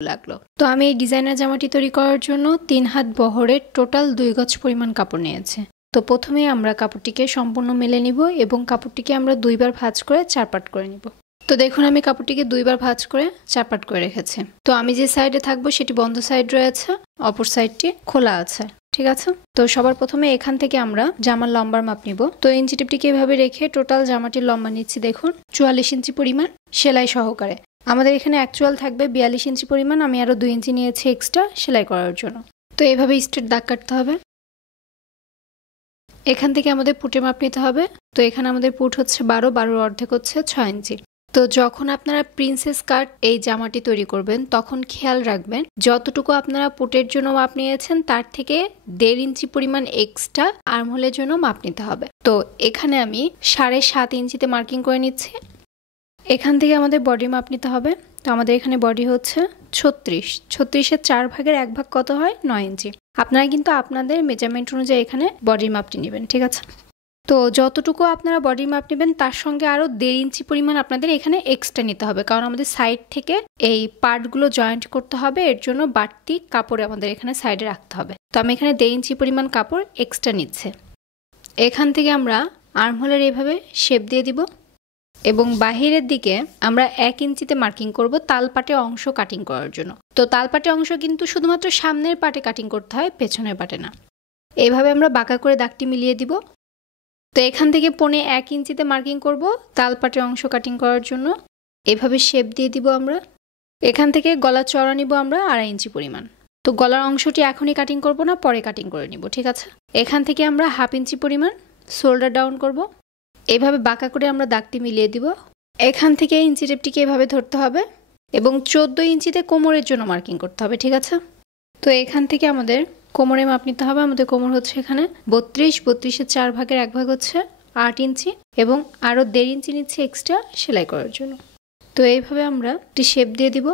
লাগলো। তো আমি এই ডিজাইনার জামাটি তৈরি করার জন্য 3 হাত বহরের টোটাল 2 গজ পরিমাণ কাপড় নিয়েছি। তো প্রথমেই আমরা কাপড়টিকে সম্পূর্ণ মেলে নিব এবং কাপড়টিকে আমরা 2 বার ভাঁজ করে 4 পাট করে নিব। তো দেখুন আমি কাপড়টিকে 2 বার ভাঁজ করে 4 পাট করে রেখেছি। তো আমি যে সাইডে থাকবো সেটি বন্ধ সাইড রয়েছে, অপর সাইডটি খোলা আছে, ঠিক আছে। তো সবার প্রথমে এখান থেকে আমরা জামার লম্বার মাপ নিব। তো ইঞ্চি টেপটিকে এভাবে রেখে টোটাল জামাটির লম্বা নিচ্ছি দেখুন 44 ইঞ্চি পরিমাণ সেলাই সহকারে। আমাদের এখানে অ্যাকচুয়াল থাকবে 42 ইঞ্চি পরিমাণ, আমি আরো 2 ইঞ্চি নিয়েছি এক্সট্রা সেলাই করার জন্য। তো এইভাবে স্ট্রেট দাগ কাটতে হবে। এখান থেকে আমাদের পুটের মাপ নিতে হবে। তো এখানে আমাদের পুট হচ্ছে 12 অর্ধেক হচ্ছে 6 ইঞ্চি। তো যখন আপনারা প্রিন্সেস কাট এই জামাটি তৈরি করবেন তখন খেয়াল রাখবেন যতটুকু আপনারা পুটের জন্য মাপ নিয়েছেন তার থেকে 1.5 ইঞ্চি পরিমাণ এক্সট্রা আর্মহোলের জন্য মাপ নিতে হবে। তো এখানে আমি 7.5 ইঞ্চিতে মার্কিং করে নিচ্ছি। এখান থেকে আমাদের বডি মাপ নিতে হবে। তো আমাদের এখানে বডি হচ্ছে 36-এর 4 ভাগের 1 ভাগ কত হয় 9 ইঞ্চি। আপনারা কিন্তু আপনাদের মেজারমেন্ট অনুযায়ী এখানে বডির মাপটি নেবেন, ঠিক আছে। তো যতটুকু আপনারা বডির মাপ নেবেন তার সঙ্গে আরো 1.5 ইঞ্চি পরিমাণ আপনাদের এখানে এক্সট্রা নিতে হবে, কারণ আমাদের সাইড থেকে এই পার্টগুলো জয়েন্ট করতে হবে, এর জন্য বাড়তি কাপড় আমাদের এখানে সাইডে রাখতে হবে। তো আমি এখানে 1.5 ইঞ্চি পরিমাণ কাপড় এক্সট্রা নিচ্ছে। এখান থেকে আমরা আর্মহোলের এইভাবে শেপ দিয়ে দিব এবং বাহিরের দিকে আমরা 1 ইঞ্চিতে মার্কিং করব তালপাটে অংশ কাটিং করার জন্য। তো তালপাটে অংশ কিন্তু শুধুমাত্র সামনের পাটে কাটিং করতে হয়, পেছনের পাটে না। এইভাবে আমরা বাঁকা করে দাগটি মিলিয়ে দিব। তো এখান থেকে 1.25 ইঞ্চিতে মার্কিং করব তালপাটে অংশ কাটিং করার জন্য। এভাবে শেপ দিয়ে দিব আমরা। এখান থেকে গলা চওড়া নিব আমরা 2.5 ইঞ্চি পরিমাণ। তো গলার অংশটি এখনই কাটিং করব না, পরে কাটিং করে নিব, ঠিক আছে। এখান থেকে আমরা 1/2 ইঞ্চি পরিমাণ শোল্ডার ডাউন করব। এভাবে বাঁকা করে আমরা দাগটি মিলিয়ে দিব। এখান থেকে ইঞ্চি টেপটিকে এভাবে ধরতে হবে এবং 14 ইঞ্চিতে কোমরের জন্য মার্কিং করতে হবে, ঠিক আছে। তো এখান থেকে আমাদের কোমরে মাপ নিতে হবে। আমাদের কোমর হচ্ছে এখানে 32-এর 4 ভাগের 1 ভাগ হচ্ছে 8 ইঞ্চি এবং আরো 1.5 ইঞ্চি নিচ্ছি এক্সট্রা সেলাই করার জন্য। তো এইভাবে আমরা একটি শেপ দিয়ে দিব।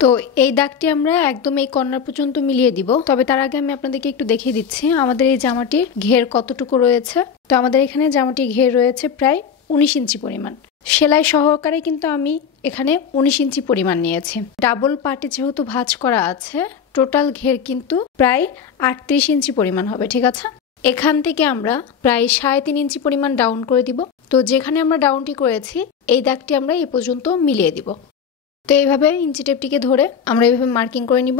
তো এই দাগটি আমরা একদম এই কর্নার পর্যন্ত মিলিয়ে দিব। তবে তার আগে আমি আপনাদেরকে একটু দেখিয়ে দিচ্ছি আমাদের এই জামাটি ঘের কতটুকু রয়েছে। তো আমাদের এখানে জামাটি ঘের রয়েছে প্রায় 19 ইঞ্চি পরিমাণ। সেলাই সহকারে কিন্তু আমি এখানে 19 ইঞ্চি পরিমাণ নিয়েছি। ডাবল পার্টে যেহেতু ভাঁজ করা আছে টোটাল ঘের কিন্তু প্রায় 38 ইঞ্চি পরিমাণ হবে, ঠিক আছে। এখান থেকে আমরা প্রায় 3.5 ইঞ্চি পরিমাণ ডাউন করে দিব। তো যেখানে আমরা ডাউনটি করেছি এই দাগটি আমরা এই পর্যন্ত মিলিয়ে দিব। তো এইভাবে ইঞ্চি টেপটিকে ধরে আমরা এইভাবে মার্কিং করে নিব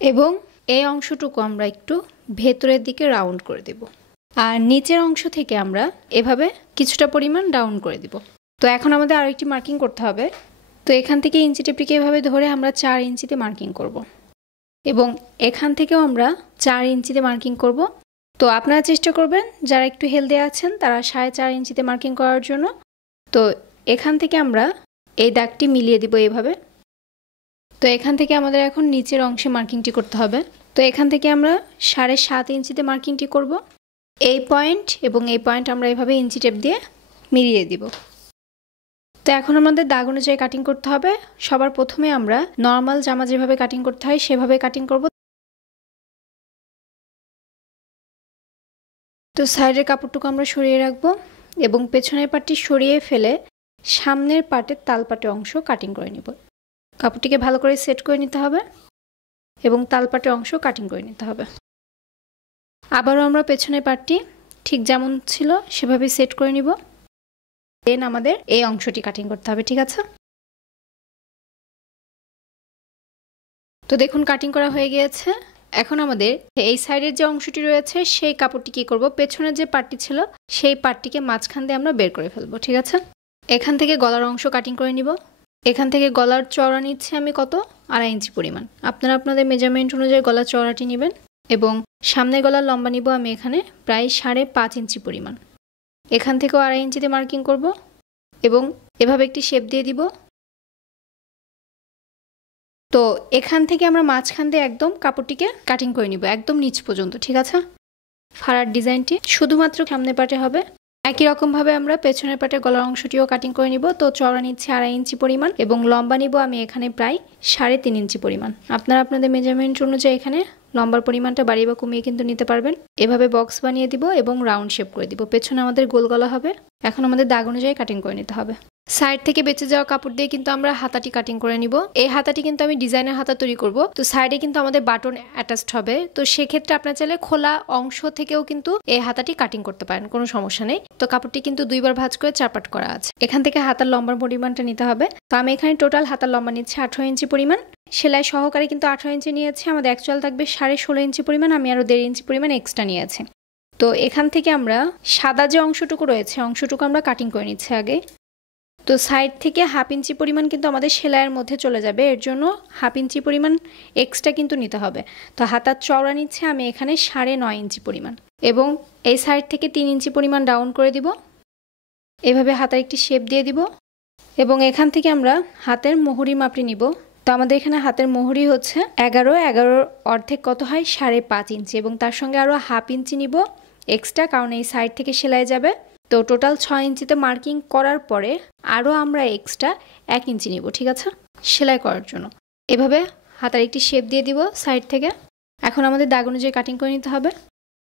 এবং এই অংশটুকু আমরা একটু ভেতরের দিকে রাউন্ড করে দেব আর নিচের অংশ থেকে আমরা এভাবে কিছুটা পরিমাণ ডাউন করে দিব। তো এখন আমাদের আরেকটি মার্কিং করতে হবে। তো এখান থেকে ইঞ্চি টেপটিকে এভাবে ধরে আমরা 4 ইঞ্চিতে মার্কিং করব এবং এখান থেকেও আমরা 4 ইঞ্চিতে মার্কিং করব। তো আপনারা চেষ্টা করবেন যারা একটু হেলদি আছেন তারা 4.5 ইঞ্চিতে মার্কিং করার জন্য। তো এখান থেকে আমরা এই দাগটি মিলিয়ে দিব এইভাবে। তো এখান থেকে আমাদের এখন নিচের অংশে মার্কিংটি করতে হবে। তো এখান থেকে আমরা 7.5 ইঞ্চিতে মার্কিংটি করব। এই পয়েন্ট এবং এই পয়েন্ট আমরা এইভাবে ইঞ্চি টেপ দিয়ে মিলিয়ে দিব। তো এখন আমাদের দাগ অনুযায়ী কাটিং করতে হবে। সবার প্রথমে আমরা নর্মাল জামা যেভাবে কাটিং করতে হয় সেভাবে কাটিং করব। তো সাইডের কাপড়টুকু আমরা সরিয়ে রাখবো এবং পেছনের পাটটি সরিয়ে ফেলে সামনের পাটের তালপাটে অংশ কাটিং করে নিব। কাপড়টিকে ভালো করে সেট করে নিতে হবে এবং তালপাটে অংশ কাটিং করে নিতে হবে। আবারও আমরা পেছনের পাটটি ঠিক যেমন ছিল সেভাবে সেট করে নিব। দেন আমাদের এই অংশটি কাটিং করতে হবে, ঠিক আছে। তো দেখুন কাটিং করা হয়ে গিয়েছে। এখন আমাদের এই সাইডের যে অংশটি রয়েছে সেই কাপড়টি কি করব, পেছনের যে পাটটি ছিল সেই পাটটিকে মাঝখান দিয়ে আমরা বের করে ফেলবো, ঠিক আছে। এখান থেকে গলার অংশ কাটিং করে নিব। এখান থেকে গলার চওড়া নিচ্ছি আমি কত 2.5 ইঞ্চি পরিমাণ। আপনারা আপনাদের মেজারমেন্ট অনুযায়ী গলার চওড়াটি নেবেন এবং সামনের গলার লম্বা নিব আমি এখানে প্রায় 5.5 ইঞ্চি পরিমাণ। এখান থেকেও 2.5 ইঞ্চিতে মার্কিং করব এবং এভাবে একটি শেপ দিয়ে দিব। তো এখান থেকে আমরা মাঝখান দিয়ে একদম কাপড়টিকে কাটিং করে নিব একদম নিচ পর্যন্ত, ঠিক আছে। ফাড়ার ডিজাইনটি শুধুমাত্র সামনের পাটে হবে। একই রকম ভাবে আমরা পেছনের পাটে গলার অংশটিও কাটিং করে নিব। তো চওড়া নিচ্ছি 2.5 ইঞ্চি পরিমাণ এবং লম্বা নিব আমি এখানে প্রায় 3.5 ইঞ্চি পরিমাণ। আপনারা আপনাদের মেজারমেন্ট অনুযায়ী এখানে লম্বার পরিমাণটা বাড়িয়ে বা কমিয়ে কিন্তু নিতে পারবেন। এভাবে বক্স বানিয়ে দিব এবং রাউন্ড শেপ করে দিব। পেছনে আমাদের গোল গলা হবে। এখন আমাদের দাগ অনুযায়ী কাটিং করে নিতে হবে। সাইড থেকে বেঁচে যাওয়া কাপড় দিয়ে কিন্তু আমরা হাতাটি কাটিং করে নিব। এই হাতাটি কিন্তু আমি ডিজাইনের হাতা তৈরি করব। তো সাইডে কিন্তু আমাদের বাটন অ্যাটাচড হবে, তো সেক্ষেত্রে আপনার চাইলে খোলা অংশ থেকেও কিন্তু এই হাতাটি কাটিং করতে পারেন, কোনো সমস্যা নেই। তো কাপড়টি কিন্তু 2 বার ভাঁজ করে 4 পার্ট করা আছে। এখান থেকে হাতার লম্বার পরিমাণটা নিতে হবে। তো আমি এখানে টোটাল হাতার লম্বা নিচ্ছি 18 ইঞ্চি পরিমাণ। সেলাই সহকারে কিন্তু 18 ইঞ্চি নিয়েছি, আমাদের অ্যাকচুয়াল থাকবে 16.5 ইঞ্চি পরিমাণ, আমি আরো 1.5 ইঞ্চি পরিমাণ এক্সট্রা নিয়েছি। তো এখান থেকে আমরা সাদা যে অংশটুকু রয়েছে অংশটুকু আমরা কাটিং করে নিচ্ছি আগে। তো সাইড থেকে 1/2 ইঞ্চি পরিমাণ কিন্তু আমাদের সেলাইয়ের মধ্যে চলে যাবে, এর জন্য 1/2 ইঞ্চি পরিমাণ এক্সট্রা কিন্তু নিতে হবে। তো হাতার চওড়া নিচ্ছে আমি এখানে 9.5 ইঞ্চি পরিমাণ, এবং এই সাইড থেকে 3 ইঞ্চি পরিমাণ ডাউন করে দিব। এভাবে হাতার একটি শেপ দিয়ে দিব, এবং এখান থেকে আমরা হাতের মোহরি মাপটি নিব। তো আমাদের এখানে হাতের মোহরি হচ্ছে 11 অর্ধেক কত হয় 5.5 ইঞ্চি, এবং তার সঙ্গে আরো 1/2 ইঞ্চি নিব এক্সট্রা, কারণ এই সাইড থেকে সেলাই যাবে। তো টোটাল 6 ইঞ্চিতে মার্কিং করার পরে আরও আমরা এক্সট্রা 1 ইঞ্চি নিব, ঠিক আছে, সেলাই করার জন্য। এভাবে হাতার একটি শেপ দিয়ে দিব সাইড থেকে। এখন আমাদের দাগ অনুযায়ী কাটিং করে নিতে হবে।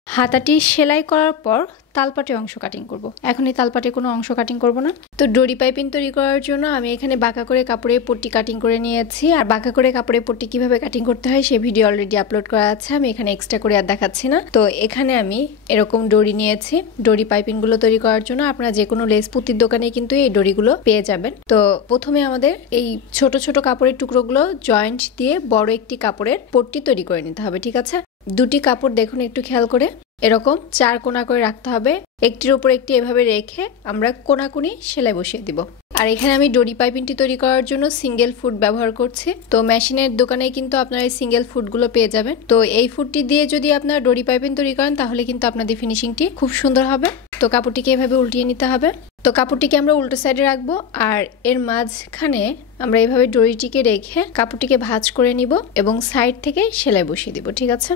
হাতাটি সেলাই করার পর তালপাটে অংশ কাটিং করব। এখন এই তালপাটে কোনো অংশ কাটিং করব না। তো ডরি পাইপিং তৈরি করার জন্য আমি এখানে বাঁকা করে কাপড়ের পট্টি কাটিং করে নিয়েছি, আর বাঁকা করে কাপড়ের পট্টি কিভাবে কাটিং করতে হয় সেই ভিডিও অলরেডি আপলোড করা আছে, আমি এখানে এক্সট্রা করে আর দেখাচ্ছি না। তো এখানে আমি এরকম ডরি নিয়েছি। ডরি পাইপিং গুলো তৈরি করার জন্য আপনারা যে কোনো লেস পুঁতির দোকানে কিন্তু এই ডরিগুলো পেয়ে যাবেন। তো প্রথমে আমাদের এই ছোট ছোট কাপড়ের টুকরোগুলো জয়েন্ট দিয়ে বড় একটি কাপড়ের পট্টি তৈরি করে নিতে হবে, ঠিক আছে। দুটি কাপড় দেখুন একটু খেয়াল করে এরকম 4 কোনা করে রাখতে হবে, একটির উপর একটি এভাবে রেখে আমরা কোনাকুনি সেলাই বসিয়ে দিব। আর এখানে আমি ডরি পাইপিংটি তৈরি করার জন্য সিঙ্গেল ফুট ব্যবহার করছি। তো মেশিনের দোকানে কিন্তু আপনারা এই সিঙ্গেল ফুটগুলো পেয়ে যাবেন। তো এই ফুটটি দিয়ে যদি আপনারা ডরি পাইপিং তৈরি করেন তাহলে কিন্তু আপনাদের ফিনিশিংটি খুব সুন্দর হবে। তো কাপড়টিকে এভাবে উল্টিয়ে নিতে হবে। তো কাপড়টিকে আমরা উল্টো সাইডে রাখবো, আর এর মাঝখানে আমরা এইভাবে ডরিটিকে রেখে কাপড়টিকে ভাঁজ করে নিব এবং সাইড থেকে সেলাই বসিয়ে দিব, ঠিক আছে।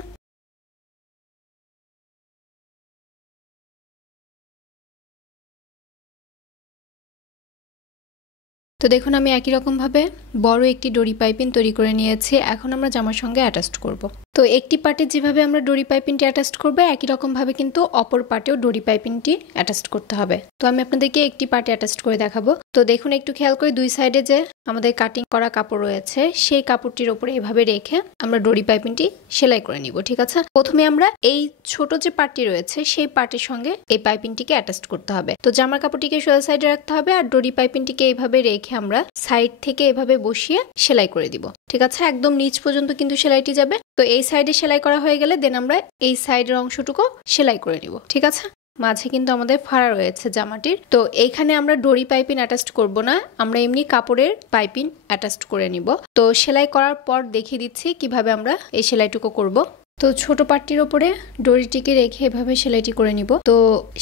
তো দেখুন আমি একই রকম ভাবে বড় একটি ডরি পাইপিং তৈরি করে নিয়েছি। এখন আমরা জামার সঙ্গে অ্যাটাচড করব। তো একটি পার্টে যেভাবে আমরা ডরি পাইপিংটি অ্যাটাচড করব একই রকম ভাবে কিন্তু অপর পার্টেও ডরি পাইপিংটি অ্যাটাচড করতে হবে। তো আমি আপনাদেরকে একটি পার্টে অ্যাটাচড করে দেখাবো। তো দেখুন একটু খেয়াল করে দুই সাইডে যে আমাদের কাটিং করা কাপড় রয়েছে সেই কাপড়টির উপরে এভাবে রেখে আমরা ডরি পাইপিংটি সেলাই করে নিব, ঠিক আছে। প্রথমে আমরা এই ছোট যে পার্টটি রয়েছে সেই পার্টের সঙ্গে এই পাইপিংটিকে অ্যাটাচড করতে হবে। তো জামার কাপড়টিকে সোজা সাইডে রাখতে হবে, আর ডরি পাইপিংটিকে এইভাবে রেখে আমরা সাইড থেকে এভাবে বসিয়ে সেলাই করে দিব, ঠিক আছে। একদম নিচ পর্যন্ত কিন্তু সেলাইটি যাবে। তো এই সাইডে সেলাই করা হয়ে গেলে দেন আমরা এই সাইডের অংশটুকু সেলাই করে নিব, ঠিক আছে। মাঝে কিন্তু আমাদের ফাড়া রয়েছে জামাটির, তো এইখানে আমরা ডরি পাইপিং অ্যাটাচড করব না, আমরা এমনি কাপড়ের পাইপিং অ্যাটাচড করে নিব। তো সেলাই করার পর দেখিয়ে দিচ্ছি কিভাবে আমরা এই সেলাইটুকু করব। তো ছোট পাটটির উপরে ডরিটিকে রেখে এভাবে সেলাইটি করে নিব। তো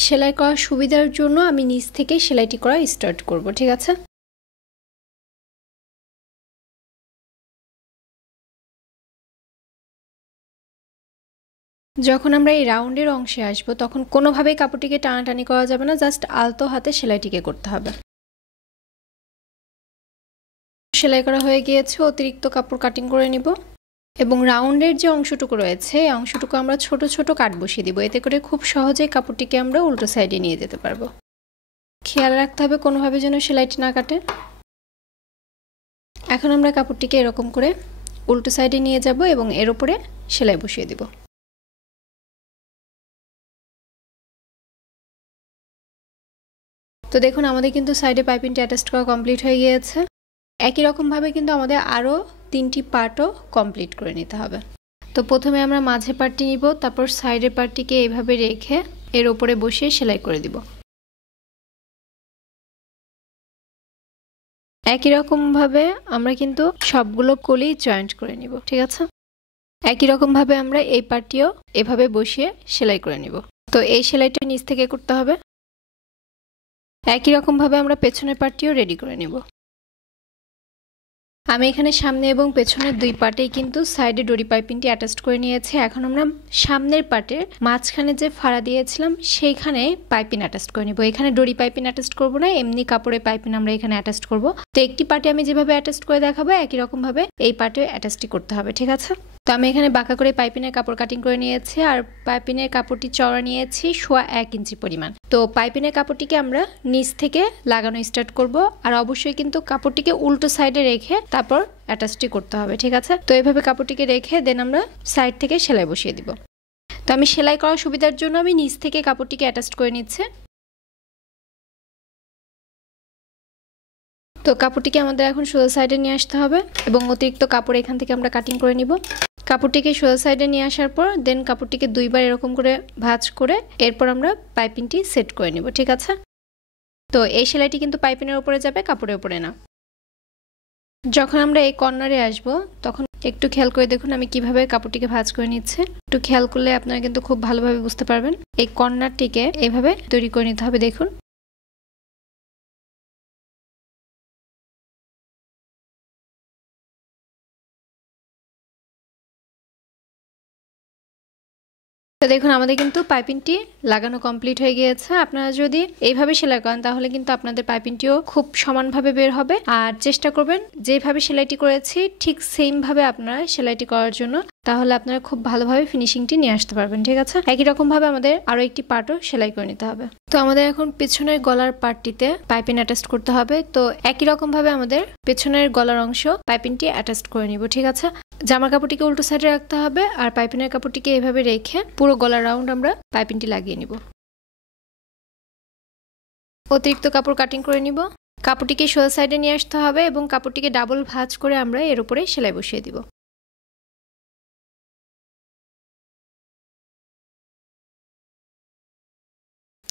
সেলাই করার সুবিধার জন্য আমি নিচ থেকে সেলাইটি করা স্টার্ট করব, ঠিক আছে। যখন আমরা এই রাউন্ডের অংশে আসব তখন কোনোভাবেই কাপড়টিকে টানাটানি করা যাবে না, জাস্ট আলতো হাতে সেলাইটিকে করতে হবে। সেলাই করা হয়ে গিয়েছে, অতিরিক্ত কাপড় কাটিং করে নিব এবং রাউন্ডের যে অংশটুকু রয়েছে এই অংশটুকু আমরা ছোট ছোট কাট বসিয়ে দিব, এতে করে খুব সহজেই কাপড়টিকে আমরা উল্টো সাইডে নিয়ে যেতে পারবো। খেয়াল রাখতে হবে কোনোভাবে যেন সেলাইটি না কাটে। এখন আমরা কাপড়টিকে এরকম করে উল্টো সাইডে নিয়ে যাব এবং এর উপরে সেলাই বসিয়ে দিব। তো দেখুন আমাদের কিন্তু সাইডে পাইপিংটি অ্যাটাচ করা কমপ্লিট হয়ে গিয়েছে। একই রকম ভাবে কিন্তু আমাদের আরো 3টি পার্টও কমপ্লিট করে নিতে হবে। তো প্রথমে আমরা মাঝে পার্টটি নিব, তারপর সাইডের পার্টটিকে এইভাবে রেখে এর উপরে বসিয়ে সেলাই করে দিব। একই রকম ভাবে আমরা কিন্তু সবগুলো কলি জয়েন্ট করে নিব, ঠিক আছে। একই রকম ভাবে আমরা এই পার্টটিও এভাবে বসিয়ে সেলাই করে নিব। তো এই সেলাইটা নিচ থেকে করতে হবে। একই রকম ভাবে আমরা পেছনের পার্টটিও রেডি করে নিব। আমি এখানে সামনে এবং পেছনের দুই পার্টেই কিন্তু সাইডে ডরি পাইপিংটি অ্যাটাচ করে নিয়েছি। এখন আমরা সামনের পার্টের মাঝখানে যে ফাড়া দিয়েছিলাম সেইখানে পাইপিং অ্যাটাচ করে নিব। এখানে ডরি পাইপিং অ্যাটাচ করব না, এমনি কাপড়ের পাইপিং আমরা এখানে অ্যাটাচ করব। তো একটি পার্টে আমি যেভাবে অ্যাটাচ করে দেখাবো একই রকম ভাবে এই পার্টে অ্যাটাচটি করতে হবে, ঠিক আছে। তো আমি এখানে বাঁকা করে পাইপিনের কাপড় কাটিং করে নিয়েছি আর পাইপিনের কাপড়টি চওড়া নিয়েছি 1.25 ইঞ্চি পরিমাণ। তো পাইপিনের কাপড়টিকে আমরা নিচ থেকে লাগানো স্টার্ট করব আর অবশ্যই কিন্তু কাপড়টিকে উল্টো সাইডে রেখে তারপর অ্যাটাচটি করতে হবে, ঠিক আছে? তো এইভাবে কাপড়টিকে রেখে দেন আমরা সাইড থেকে সেলাই বসিয়ে দিব। তো আমি সেলাই করার সুবিধার জন্য আমি নিচ থেকে কাপড়টিকে অ্যাটাচ করে নিচ্ছি। তো কাপড়টিকে আমাদের এখন সোজা সাইডে নিয়ে আসতে হবে এবং অতিরিক্ত কাপড় এখান থেকে আমরা কাটিং করে নিব। কাপড়টিকে সোজা সাইডে নিয়ে আসার পর দেন কাপড়টিকে দুইবার এরকম করে ভাঁজ করে এরপর আমরা পাইপিংটি সেট করে নিব, ঠিক আছে? তো এই সেলাইটি কিন্তু পাইপিনের উপরে যাবে, কাপড়ের উপরে না। যখন আমরা এই কর্নারে আসব তখন একটু খেয়াল করে দেখুন আমি কিভাবে কাপড়টিকে ভাঁজ করে নিচ্ছি। একটু খেয়াল করলে আপনারা কিন্তু খুব ভালোভাবে বুঝতে পারবেন। এই কর্নারটিকে এইভাবে তৈরি করে নিতে হবে, দেখুন। তো দেখুন আমাদের কিন্তু পাইপিংটি লাগানো কমপ্লিট হয়ে গিয়েছে। আপনারা যদি এইভাবে সেলাই করেন তাহলে কিন্তু আপনাদের পাইপিংটিও খুব সমানভাবে বের হবে। আর চেষ্টা করবেন যেভাবে সেলাইটি করেছি ঠিক সেম ভাবে আপনারা সেলাইটি করার জন্য, তাহলে আপনারা খুব ভালোভাবে ফিনিশিংটি নিয়ে আসতে পারবেন, ঠিক আছে? একই রকম ভাবে আমাদের আরো একটি পার্টও সেলাই করে নিতে হবে। তো আমাদের এখন পেছনের গলার পার্টটিতে পাইপিং অ্যাটাচ করতে হবে। তো একই রকম ভাবে আমাদের পেছনের গলার অংশ পাইপিংটি অ্যাটাচ করে নিব, ঠিক আছে? জামার কাপড়টিকে উল্টো সাইডে রাখতে হবে আর পাইপিনের কাপড়টিকে এভাবে রেখে পুরো গলার রাউন্ড আমরা পাইপিংটি লাগিয়ে নিব। অতিরিক্ত কাপড় কাটিং করে নিব। কাপড়টিকে সোজা সাইডে নিয়ে আসতে হবে এবং কাপড়টিকে ডাবল ভাঁজ করে আমরা এর উপরে সেলাই বসিয়ে দিব।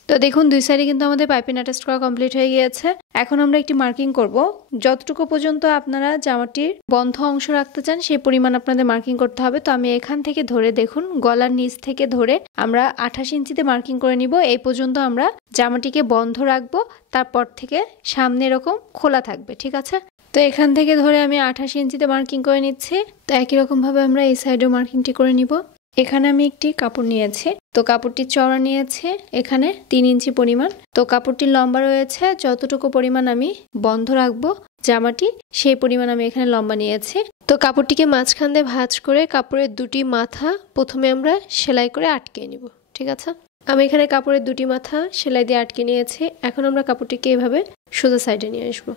তো দেখুন দুই সাইডে কিন্তু আমাদের পাইপিং অ্যাটাচ করা কমপ্লিট হয়ে গিয়েছে। এখন আমরা একটি মার্কিং করব। যতটুকু পর্যন্ত আপনারা জামাটির বন্ধ অংশ রাখতে চান সেই পরিমাণ আপনাদের মার্কিং করতে হবে। তো আমি এখান থেকে ধরে দেখুন গলার নিচ থেকে ধরে আমরা 28 ইঞ্চিতে মার্কিং করে নিব। এই পর্যন্ত আমরা জামাটিকে বন্ধ রাখবো, তারপর থেকে সামনে এরকম খোলা থাকবে, ঠিক আছে? তো এখান থেকে ধরে আমি 28 ইঞ্চিতে মার্কিং করে নিচ্ছি। তো একই রকম ভাবে আমরা এই সাইডেও মার্কিংটি করে নিব। এখানে আমি একটি কাপড় নিয়েছি। তো কাপড়টির চওড়া নিয়েছে এখানে 3 ইঞ্চি পরিমাণ। তো কাপড়টির লম্বা রয়েছে যতটুকু পরিমাণ আমি বন্ধ রাখবো জামাটি সেই পরিমাণ আমি এখানে লম্বা নিয়েছি। তো কাপড়টিকে মাঝখান দিয়ে ভাঁজ করে কাপড়ের দুটি মাথা প্রথমে আমরা সেলাই করে আটকে নিব, ঠিক আছে? আমি এখানে কাপড়ের দুটি মাথা সেলাই দিয়ে আটকে নিয়েছি। এখন আমরা কাপড়টিকে এভাবে সোজা সাইডে নিয়ে আসবো।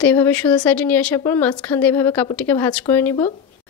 তো এইভাবে সোজা সাইডে নিয়ে আসার পর মাঝখান দিয়ে এভাবে কাপড়টিকে ভাঁজ করে নিব।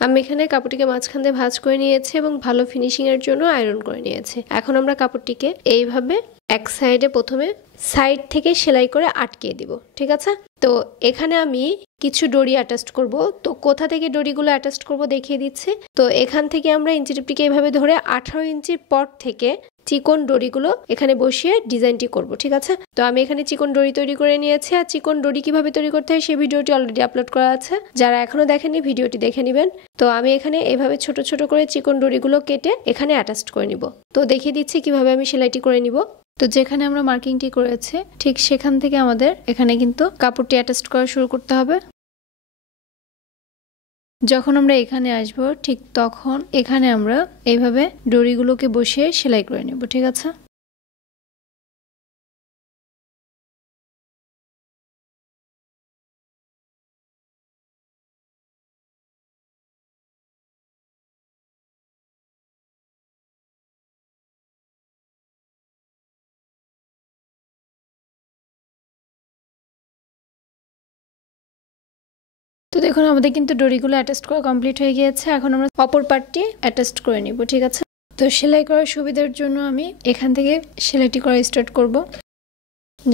আমি এখানে কাপড়টিকে মাঝখান দিয়ে ভাঁজ করে নিয়েছি এবং ভালো ফিনিশিং এর জন্য আয়রন করে নিয়েছি। এখন আমরা কাপড়টিকে এইভাবে এক সাইডে প্রথমে সাইড থেকে সেলাই করে আটকে দিব, ঠিক আছে? তো এখানে আমি কিছু ডরি অ্যাটাচ করব। তো কোথা থেকে ডরিগুলো অ্যাটাচ করব দেখিয়ে দিচ্ছি। তো এখান থেকে আমরা ইঞ্চি টিপটিকে এইভাবে ধরে 18 ইঞ্চির পর থেকে চিকন ডরিগুলো এখানে বসিয়ে ডিজাইনটি করব, ঠিক আছে? তো আমি এখানে চিকন ডরি তৈরি করে নিয়েছি। আর চিকন ডরি কিভাবে তৈরি করতে হয় সেই ভিডিওটি অলরেডি আপলোড করা আছে, যারা এখনো দেখেনি ভিডিওটি দেখে নেবেন। তো আমি এখানে এভাবে ছোট ছোট করে চিকন ডরিগুলো কেটে এখানে অ্যাটাচ করে নিব। তো দেখিয়ে দিচ্ছি কিভাবে আমি সেলাইটি করে নিব। তো যেখানে আমরা মার্কিংটি করেছি ঠিক সেখান থেকে আমাদের এখানে কিন্তু কাপড়টি অ্যাটাচ করা শুরু করতে হবে। যখন আমরা এখানে আসব ঠিক তখন এখানে আমরা এইভাবে ডরিগুলোকে বসিয়ে সেলাই করে নেব, ঠিক আছে? তো দেখুন আমাদের কিন্তু ডরিগুলো অ্যাটাচ করা কমপ্লিট হয়ে গিয়েছে। এখন আমরা অপর পার্টটি অ্যাটাচ করে নিব, ঠিক আছে? তো সেলাই করার সুবিধার জন্য আমি এখান থেকে সেলাইটি করা স্টার্ট করব।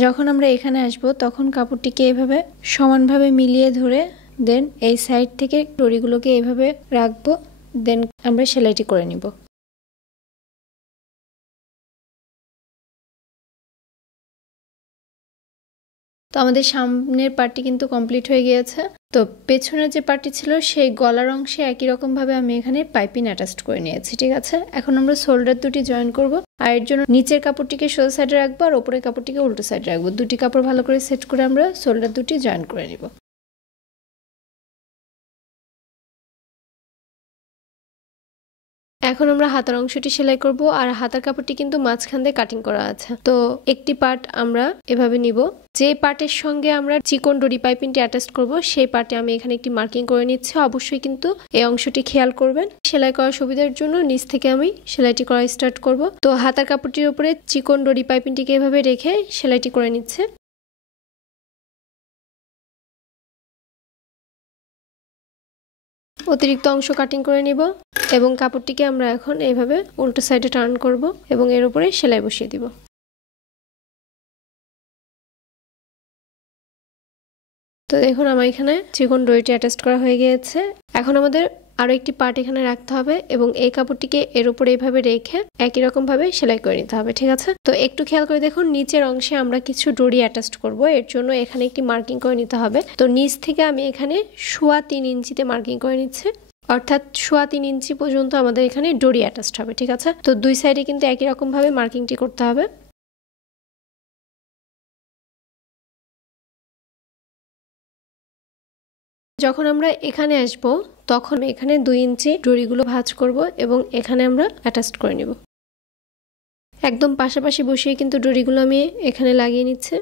যখন আমরা এখানে আসব তখন কাপড়টিকে এভাবে সমানভাবে মিলিয়ে ধরে দেন এই সাইড থেকে ডরিগুলোকে এইভাবে রাখবো, দেন আমরা সেলাইটি করে নিব। তো আমাদের সামনের পার্টটি কিন্তু কমপ্লিট হয়ে গিয়েছে। তো পেছনের যে পার্টটি ছিল সেই গলার অংশে একই রকম ভাবে আমি এখানে পাইপিং অ্যাটাচ করে নিয়েছি, ঠিক আছে? এখন আমরা শোল্ডার দুটি জয়েন করব। আর এর জন্য নিচের কাপড়টিকে সোজা সাইডে রাখবো আর উপরের কাপড়টিকে উল্টো সাইডে রাখবো। দুটি কাপড় ভালো করে সেট করে আমরা শোল্ডার দুটি জয়েন করে নিব। এখন আমরা হাতার অংশটি সেলাই করব, আর হাতার কাপড়টি কিন্তু মাঝখান দিয়ে কাটিং করা আছে। তো একটি পার্ট আমরা এভাবে নিব, যে পার্টের সঙ্গে আমরা চিকন ডরি পাইপিংটি অ্যাটাচ করব সেই পার্টে আমি এখানে একটি মার্কিং করে নিচ্ছি। অবশ্যই কিন্তু এই অংশটি খেয়াল করবেন। সেলাই করার সুবিধার জন্য নিচ থেকে আমি সেলাইটি করা স্টার্ট করব। তো হাতার কাপড়টির উপরে চিকন ডরি পাইপিংটিকে এভাবে রেখে সেলাইটি করে নিচ্ছে। অতিরিক্ত অংশ কাটিং করে নিব এবং কাপড়টিকে আমরা এখন এইভাবে উল্টো সাইডে টার্ন করব এবং এর উপরে সেলাই বসিয়ে দিব। তো দেখুন আমার এখানে চিকন ডরিটি অ্যাটাচ করা হয়ে গিয়েছে। এখন আমাদের আরো একটি পার্ট এখানে রাখতে হবে এবং এই কাপড়টিকে এর উপরে এইভাবে রেখে একই রকম ভাবে সেলাই করে নিতে হবে, ঠিক আছে? তো একটু খেয়াল করে দেখুন, নিচের অংশে আমরা কিছু ডরি অ্যাটাচ করব, এর জন্য এখানে একটি মার্কিং করে নিতে হবে। তো নিচ থেকে আমি এখানে 3.25 ইঞ্চিতে মার্কিং করে নিচ্ছি, অর্থাৎ 3.25 ইঞ্চি পর্যন্ত আমাদের এখানে ডরি অ্যাটাচ হবে, ঠিক আছে? তো দুই সাইডে কিন্তু একই রকম ভাবে মার্কিংটি করতে হবে। যখন আমরা এখানে আসব তখন এখানে 2 ইঞ্চি ডরিগুলো ভাঁজ করব এবং এখানে আমরা অ্যাটাচ করে নিব। একদম পাশাপাশি বসিয়ে কিন্তু ডরিগুলো আমি এখানে লাগিয়ে নিচ্ছি।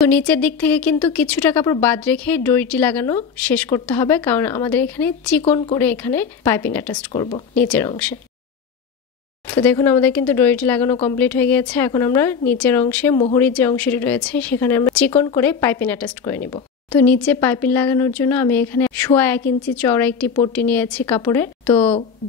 তো নিচের দিক থেকে কিন্তু কিছুটা কাপড় বাদ রেখে ডরিটি লাগানো শেষ করতে হবে, কারণ আমাদের এখানে চিকন করে এখানে পাইপিং অ্যাটাচ করব নিচের অংশে। তো দেখুন আমাদের কিন্তু ডরিটি লাগানো কমপ্লিট হয়ে গেছে। এখন আমরা নিচের অংশে মোহরির যে অংশটি রয়েছে সেখানে আমরা চিকন করে পাইপিং অ্যাটাচ করে নিব। তো নিচে পাইপিং লাগানোর জন্য আমি এখানে 1.25 ইঞ্চি চওড়া একটি পট্টি নিয়েছি কাপড়ে। তো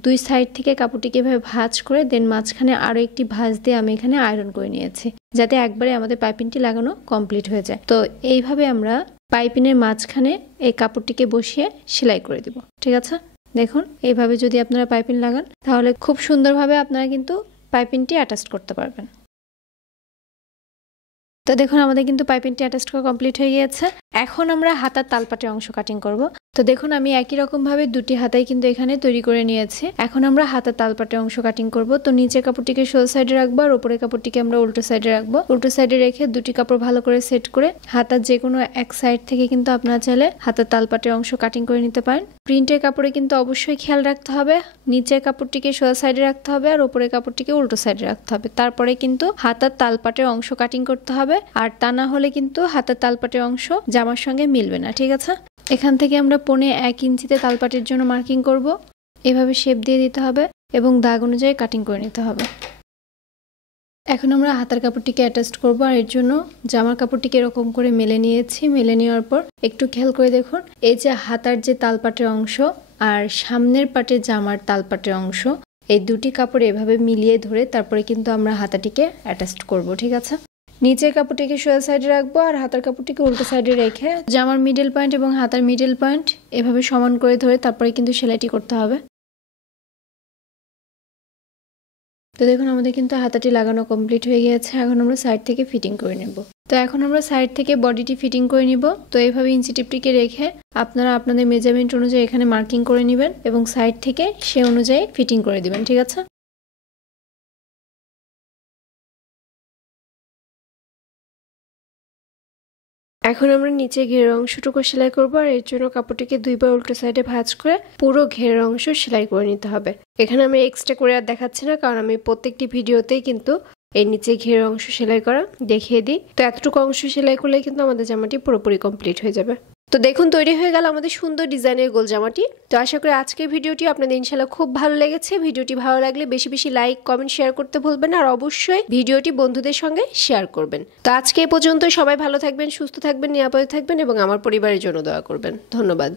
দুই সাইড থেকে কাপড়টিকে এভাবে ভাঁজ করে দেন মাঝখানে আরো একটি ভাঁজ দিয়ে আমি এখানে আয়রন করে নিয়েছি, যাতে একবারে আমাদের পাইপিংটি লাগানো কমপ্লিট হয়ে যায়। তো এইভাবে আমরা পাইপিংয়ের মাঝখানে এই কাপড়টিকে বসিয়ে সেলাই করে দিব, ঠিক আছে? দেখুন এইভাবে যদি আপনারা পাইপিং লাগান তাহলে খুব সুন্দরভাবে আপনারা কিন্তু পাইপিংটি অ্যাটাচ করতে পারবেন। তো দেখুন আমাদের কিন্তু পাইপিংটি অ্যাটাচ করা কমপ্লিট হয়ে গিয়েছে। এখন আমরা হাতার তালপাটের অংশ কাটিং করব। তো দেখুন আমি একই রকম ভাবে দুটি হাতাই কিন্তু এখানে তৈরি করে নিয়েছি। এখন আমরা হাতার তালপাটের অংশ কাটিং করব। তো নিচের কাপড়টিকে সোজা সাইডে রাখবো আর উপরের কাপড়টিকে আমরা উল্টো সাইডে রাখবো। উল্টো সাইডে রেখে দুটি কাপড় ভালো করে সেট করে হাতার যে কোনো এক সাইড থেকে কিন্তু আপনারা চাইলে হাতার তালপাটের অংশ কাটিং করে নিতে পারেন। প্রিন্টের কাপড়ে কিন্তু অবশ্যই খেয়াল রাখতে হবে নিচের কাপড়টিকে সোজা সাইডে রাখতে হবে আর উপরের কাপড়টিকে উল্টো সাইডে রাখতে হবে, তারপরে কিন্তু হাতার তালপাটের অংশ কাটিং করতে হবে। আর তা না হলে কিন্তু হাতার তালপাটের অংশ জামার সঙ্গে মিলবে না, ঠিক আছে? এখান থেকে আমরা 1.25 ইঞ্চিতে তালপাটের জন্য মার্কিং করব। এভাবে শেপ দিয়ে দিতে হবে এবং দাগ অনুযায়ী কাটিং করে নিতে হবে। এখন আমরা হাতার কাপড়টিকে অ্যাটাচ করব, আর এর জন্য জামার কাপড়টিকে এরকম করে মেলে নিয়েছি। মেলে নেওয়ার পর একটু খেয়াল করে দেখুন, এই যে হাতার যে তালপাটের অংশ আর সামনের পাটে জামার তালপাটের অংশ, এই দুটি কাপড় এভাবে মিলিয়ে ধরে তারপরে কিন্তু আমরা হাতাটিকে অ্যাটাচ করব, ঠিক আছে? নিচের কাপড়টিকে সোজা সাইডে রাখবো আর হাতার কাপড়টিকে উল্টো সাইডে রেখে জামার মিডল পয়েন্ট এবং হাতার মিডল পয়েন্ট এভাবে সমান করে ধরে তারপরে কিন্তু সেলাইটি করতে হবে। তো দেখুন আমাদের কিন্তু হাতাটি লাগানো কমপ্লিট হয়ে গিয়েছে। এখন আমরা সাইড থেকে ফিটিং করে নেব। তো এখন আমরা সাইড থেকে বডিটি ফিটিং করে নিব। তো এইভাবে ইঞ্চি টিপটিকে রেখে আপনারা আপনাদের মেজারমেন্ট অনুযায়ী এখানে মার্কিং করে নেবেন এবং সাইড থেকে সে অনুযায়ী ফিটিং করে দিবেন, ঠিক আছে? এখন আমরা নিচে ঘেরের অংশটুকু সেলাই করব, আর এর জন্য কাপড়টিকে দুইবার উল্টো সাইডে ভাঁজ করে পুরো ঘেরের অংশ সেলাই করে নিতে হবে। এখানে আমি এক্সট্রা করে আর দেখাচ্ছি না, কারণ আমি প্রত্যেকটি ভিডিওতেই কিন্তু এই নিচে ঘেরের অংশ সেলাই করা দেখিয়ে দিই। তো এতটুকু অংশ সেলাই করলে কিন্তু আমাদের জামাটি পুরোপুরি কমপ্লিট হয়ে যাবে। তো দেখুন তৈরি হয়ে গেল আমাদের সুন্দর ডিজাইনের গোল জামাটি। তো আশা করি আজকের ভিডিওটি আপনাদের ইনশাআল্লাহ খুব ভালো লেগেছে। ভিডিওটি ভালো লাগলে বেশি বেশি লাইক, কমেন্ট, শেয়ার করতে ভুলবেন না, আর অবশ্যই ভিডিওটি বন্ধুদের সঙ্গে শেয়ার করবেন। তো আজকে এই পর্যন্ত, সবাই ভালো থাকবেন, সুস্থ থাকবেন, নিরাপদে থাকবেন এবং আমার পরিবারের জন্য দোয়া করবেন। ধন্যবাদ।